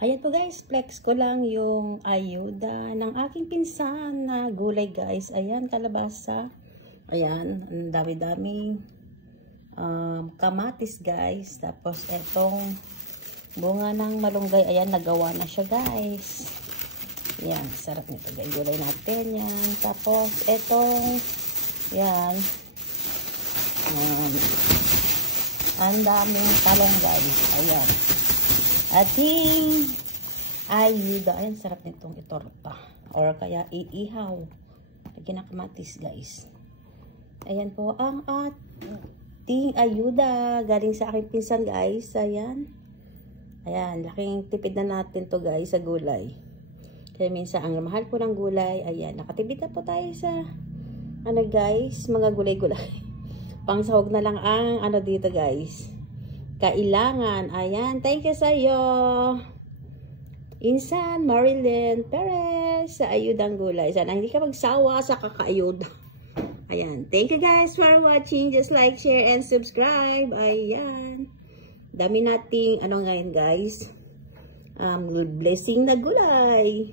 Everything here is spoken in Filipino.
Ayan po guys, flex ko lang yung ayuda ng aking pinsan na gulay guys. Ayan, kalabasa. Ayan, ang dami-daming kamatis guys. Tapos etong bunga ng malunggay. Ayan, nagawa na siya guys. Ayan, sarap nito guys. Gulay natin yan. Tapos etong, yan. Ang daming talong guys. Ayan. Ating ayuda. Ayan, sarap nitong itorta. Or kaya iihaw. Lagyan ng kamatis guys. Ayan po ang ating ayuda. Galing sa aking pinsan guys. Ayan. Ayan, laking tipid na natin to guys sa gulay. Kaya minsan ang mahal po ng gulay. Ayan, nakatipid na po tayo sa ano guys, mga gulay-gulay. Pangsahog na lang ang ano dito guys. Kailangan. Ayan. Thank you sa iyo. Insan Marilyn Perez sa ayudang gulay. Sana hindi ka magsawa sa kakaayuda. Ayan. Thank you guys for watching. Just like, share, and subscribe. Ayan. Dami nating ano ngayon guys. Blessing na gulay.